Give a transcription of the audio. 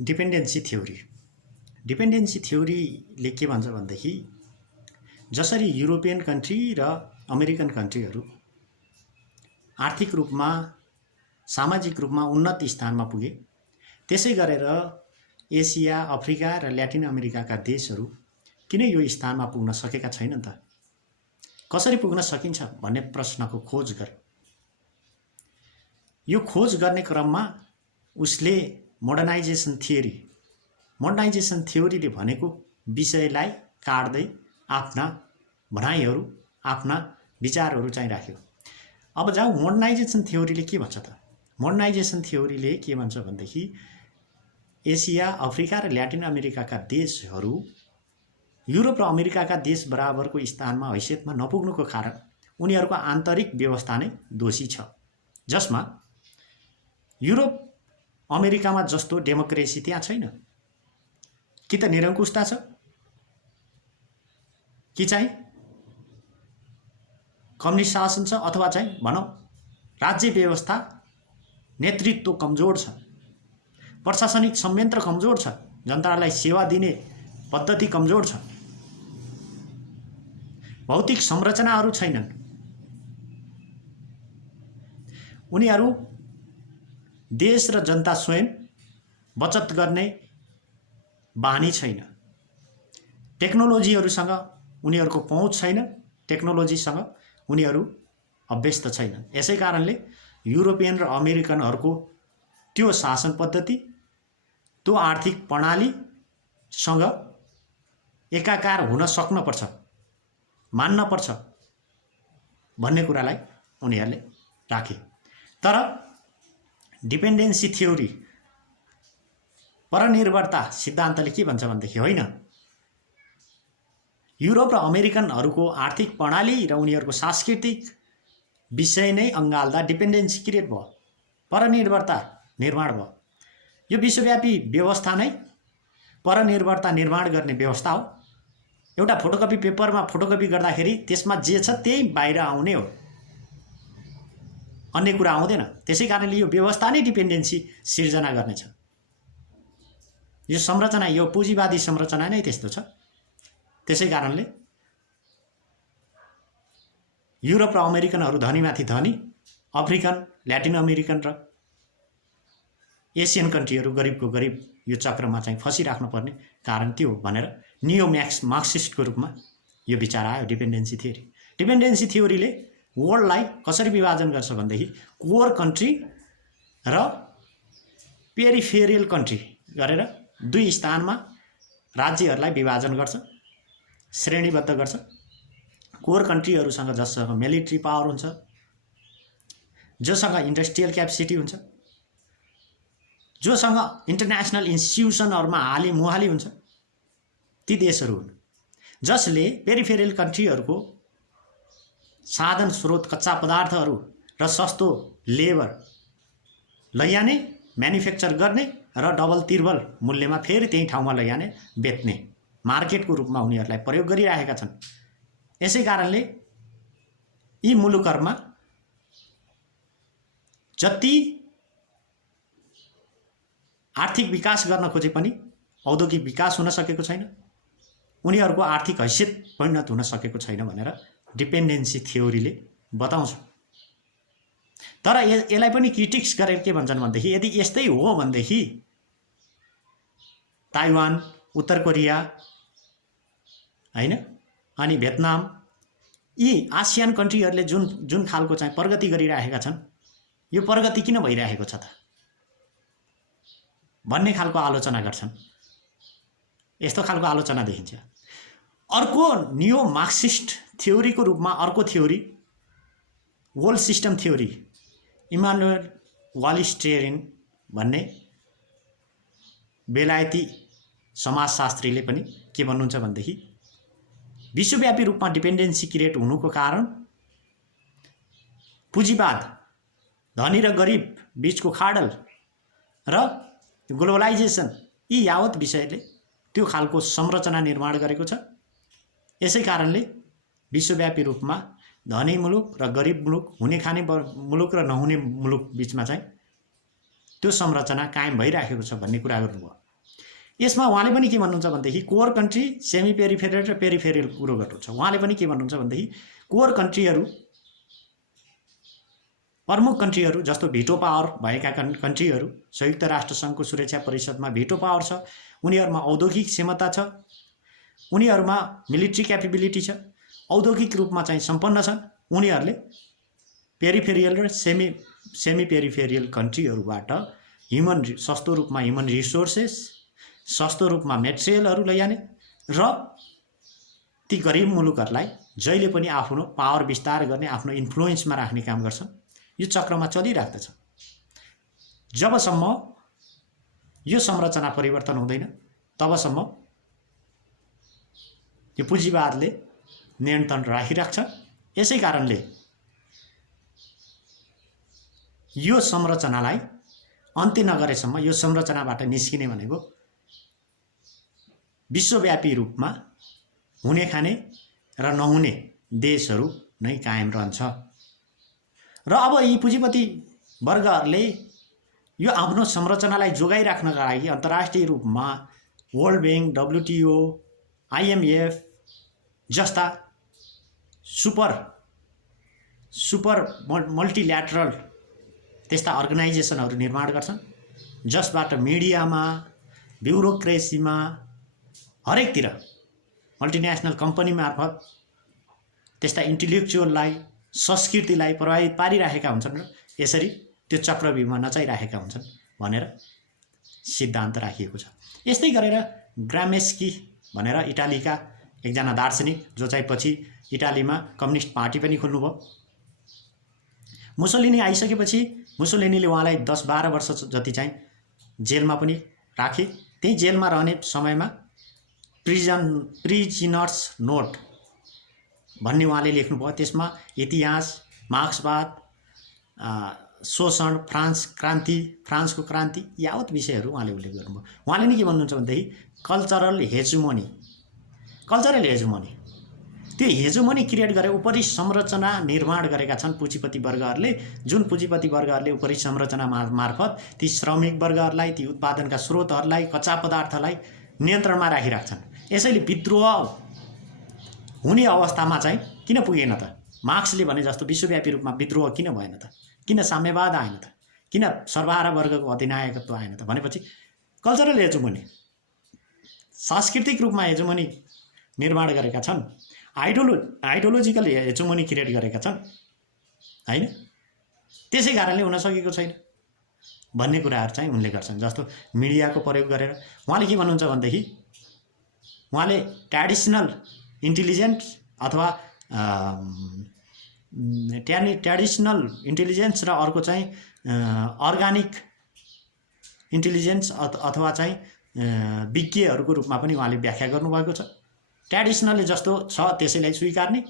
Dependency theory. Dependency थ्योरीले के भन्छ भन्देखि जसरी युरोपियन कन्ट्री र अमेरिकन कन्ट्रीहरू आर्थिक रूपमा सामाजिक रूपमा उन्नत स्थानमा पुगे, त्यसै गरेर एसिया, अफ्रिका र ल्याटिन अमेरिकाका देशहरू किन यो स्थानमा पुग्न सकेका छैनन् त? कसरी पुग्न सकिन्छ भन्ने प्रश्नको खोज गरे। यो खोज गर्ने क्रममा उसले मोडर्नाइजेसन थ्योरीले भनेको विषयलाई काट्दै आफ्ना भनाइहरू, आफ्ना विचारहरू चाहिँ राख्यो। अब जाउँ मोडर्नाइजेसन थ्योरीले के भन्छ त? मोडर्नाइजेसन थ्योरीले के भन्छ भनेदेखि एसिया, अफ्रिका र ल्याटिन अमेरिकाका देशहरू युरोप र अमेरिकाका देश बराबरको स्थानमा हैसियतमा नपुग्नुको कारण उनीहरूको आन्तरिक व्यवस्था नै दोषी छ, जसमा युरोप अमेरिकामा जस्तो डेमोक्रेसी त्यहाँ छैन। कि त निरङ्कुशता छ, कि चाहिँ कम्युनिस्ट शासन छ, अथवा चाहिँ भनौँ राज्य व्यवस्था नेतृत्व कमजोर छ, प्रशासनिक संयन्त्र कमजोर छ, जनतालाई सेवा दिने पद्धति कमजोर छ, भौतिक संरचनाहरू छैनन्, उनीहरू देश र जनता स्वयं बचत गर्ने बानी छैन, टेक्नोलोजीहरूसँग उनीहरूको पहुँच छैन, टेक्नोलोजीसँग उनीहरू अभ्यस्त छैनन्। यसै कारणले युरोपियन र अमेरिकनहरूको त्यो शासन पद्धति, त्यो आर्थिक प्रणालीसँग एकाकार हुन सक्नुपर्छ, मान्नपर्छ भन्ने कुरालाई उनीहरूले राखे। तर डिपेन्डेन्सी थ्योरी, परनिर्भरता सिद्धान्तले के भन्छ भनेदेखि होइन, युरोप र अमेरिकनहरूको आर्थिक प्रणाली र उनीहरूको सांस्कृतिक विषय नै अँगाल्दा डिपेन्डेन्सी क्रिएट भयो, परनिर्भरता निर्माण भयो। यो विश्वव्यापी व्यवस्था नै परनिर्भरता निर्माण गर्ने व्यवस्था हो। एउटा फोटोकपी पेपरमा फोटोकपी गर्दाखेरि त्यसमा जे छ त्यही बाहिर आउने हो, अन्य कुरा आउँदैन। त्यसै कारणले यो व्यवस्था नै डिपेन्डेन्सी सिर्जना गर्नेछ। यो संरचना, यो पुँजीवादी संरचना नै त्यस्तो छ। त्यसै कारणले युरोप र अमेरिकनहरू धनीमाथि धनी, अफ्रिकन, ल्याटिन अमेरिकन र एसियन कन्ट्रीहरू गरिबको गरिब यो चक्रमा चाहिँ फसिराख्नु पर्ने कारण त्यो भनेर मार्क्सिस्टको रूपमा यो विचार आयो डिपेन्डेन्सी थ्योरी। डिपेन्डेन्सी थ्योरीले वर्ल्डलाई कसरी विभाजन गर्छ भनेदेखि कोर कन्ट्री र पेरिफेरियल कन्ट्री गरेर दुई स्थानमा राज्यहरूलाई विभाजन गर्छ, श्रेणीबद्ध गर्छ। कोर कन्ट्रीहरूसँग जससँग मिलिट्री पावर हुन्छ, जोसँग इन्डस्ट्रियल क्यापेसिटी हुन्छ, जोसँग इन्टरनेसनल इन्स्टिट्युसनहरूमा हालिमुहाली हुन्छ, ती देशहरू हुन्। जसले पेरिफेरियल कन्ट्रीहरूको साधन स्रोत, कच्चा पदार्थहरू र सस्तो लेबर लैजाने, म्यानुफ्याक्चर गर्ने र डबल तिर्बल मूल्यमा फेरि त्यही ठाउँमा लैजाने, बेच्ने मार्केटको रूपमा उनीहरूलाई प्रयोग गरिरहेका छन्। यसै कारणले यी मुलुकहरूमा जति आर्थिक विकास गर्न खोजे पनि औद्योगिक विकास हुन सकेको छैन, उनीहरूको आर्थिक हैसियत परिणत हुन सकेको छैन भनेर डिपेन्डेन्सी थ्योरीले बताउँछ। तर यसलाई पनि क्रिटिक्स गरेर के भन्छन् भनेदेखि यदि यस्तै हो भनेदेखि ताइवान, उत्तर कोरिया हैन, अनि भियतनाम, यी आसियान कन्ट्रीहरूले जुन खालको चाहिँ प्रगति गरिरहेका छन्, यो प्रगति किन भइरहेको छ त भन्ने खालको आलोचना गर्छन्। यस्तो खालको आलोचना देखिन्छ। अर्को नियो मार्क्सिस्ट थ्योरीको रूपमा अर्को theory world system theory, Immanuel Wallerstein भन्ने बेलायती समाजशास्त्रीले पनि के भन्नुहुन्छ भनेदेखि विश्वव्यापी रूपमा डिपेन्डेन्सी क्रिएट हुनुको कारण पुँजीवाद, धनी र गरिब बीचको खाडल र ग्लोबलाइजेसन, यी यावत विषयले त्यो खालको संरचना निर्माण गरेको छ। यसै कारणले विश्वव्यापी रूपमा धनी मुलुक र गरिब मुलुक, हुने खाने मुलुक र नहुने मुलुक बीचमा चाहिँ त्यो संरचना कायम भइराखेको छ भन्ने कुरा गर्नुभयो। यसमा उहाँले पनि के भन्नुहुन्छ भनेदेखि कोर कन्ट्री, सेमी पेरिफेरल र पेरिफेरल कुरो गर्नुहुन्छ। उहाँले पनि के भन्नुहुन्छ भनेदेखि कोर कन्ट्रीहरू, प्रमुख कन्ट्रीहरू जस्तो भिटो पावर भएका कन्ट्रीहरू, संयुक्त राष्ट्र सङ्घको सुरक्षा परिषदमा भिटो पावर छ, उनीहरूमा औद्योगिक क्षमता छ, उनीहरूमा मिलिट्री क्यापेबिलिटी छ, औद्योगिक रूपमा चाहिँ सम्पन्न छन्, उनीहरूले पेरिफेरियल र सेमी पेरिफेरियल कन्ट्रीहरूबाट सस्तो रूपमा ह्युमन रिसोर्सेस, सस्तो रूपमा मेटेरियलहरू लैजाने र ती गरिब मुलुकहरूलाई जहिले पनि आफ्नो पावर विस्तार गर्ने, आफ्नो इन्फ्लुएन्समा राख्ने काम गर्छन्। यो चक्रमा चलिराख्दछ। जबसम्म यो संरचना परिवर्तन हुँदैन तबसम्म यो पुँजीवादले नियन्त्रण राखिराख्छ। यसै कारणले यो संरचनालाई अन्त्य नगरेसम्म, यो संरचनाबाट निस्किने भनेको विश्वव्यापी रूपमा हुने खाने र नहुने देशहरू नै कायम रहन्छ। र अब यी पुँजीपति वर्गहरूले यो आफ्नो संरचनालाई जोगाइराख्नका लागि अन्तर्राष्ट्रिय रूपमा वर्ल्ड ब्याङ्क, WTO, IMF जस्ता सुपर मल्टिल्याटरल त्यस्ता अर्गनाइजेसनहरू निर्माण गर्छन्, जसबाट मिडियामा, ब्युरोक्रेसीमा, हरेकतिर मल्टिनेसनल कम्पनी मार्फत त्यस्ता इन्टेलेक्चुअललाई, संस्कृतिलाई प्रभावित पारिराखेका हुन्छन् र यसरी त्यो चक्रव्यूहमा नचाइराखेका हुन्छन् भनेर सिद्धान्त राखिएको छ। यस्तै गरेर ग्रामेस्की भनेर इटालीका एकजना दार्शनिक, जो चाहिँ पछि इटालीमा कम्युनिस्ट पार्टी पनि खोल्नुभयो। मुसोलिनी आइसकेपछि मुसोलिनीले उहाँलाई 10-12 वर्ष जति चाहिँ जेलमा पनि राखे। त्यही जेलमा रहने समयमा प्रिजनर्स नोट भन्ने उहाँले लेख्नुभयो। त्यसमा इतिहास, मार्क्सवाद, शोषण, फ्रान्सको क्रान्ति यावत विषयहरू उहाँले उल्लेख गर्नुभयो। उहाँले नि के भन्नुहुन्छ भनेदेखि कल्चरल हेजुमोनी, त्यो हेजुमोनी क्रिएट गरे, उपरि संरचना निर्माण गरेका छन् पुँजीपति वर्गहरूले, जुन पुँजीपति वर्गहरूले उपरि संरचना मार्फत ती श्रमिक वर्गहरूलाई, ती उत्पादनका स्रोतहरूलाई, कच्चा पदार्थलाई नियन्त्रणमा राखिराख्छन्। यसैले विद्रोह हुने अवस्थामा चाहिँ किन पुगेन त? मार्क्सले भने जस्तो विश्वव्यापी रूपमा विद्रोह किन भएन त? किन साम्यवाद आएन त? किन सर्वहारा वर्गको अधिनायकत्व आएन त? भनेपछि कल्चरल हेजुमोनी, सांस्कृतिक रूपमा हेजुमोनी निर्माण गरेका छन्, आइडियोलोजिकल हेजुमोनी क्रिएट गरेका छन् हैन। त्यसै कारणले हुन सकेको छैन भन्ने कुराहरू चाहिँ उनले गर्छन्। जस्तो मिडियाको प्रयोग गरेर उहाँले के भन्नुहुन्छ भनेदेखि उहाँले ट्रेडिसनल इन्टेलिजेन्स अथवा ट्रेडिसनल इन्टेलिजेन्स र अर्को चाहिँ अर्गानिक इन्टेलिजेन्स अथवा चाहिँ विज्ञहरूको रूपमा पनि उहाँले व्याख्या गर्नुभएको छ। ट्रेडिसनल जस्तो छ त्यसैलाई स्वीकार्ने,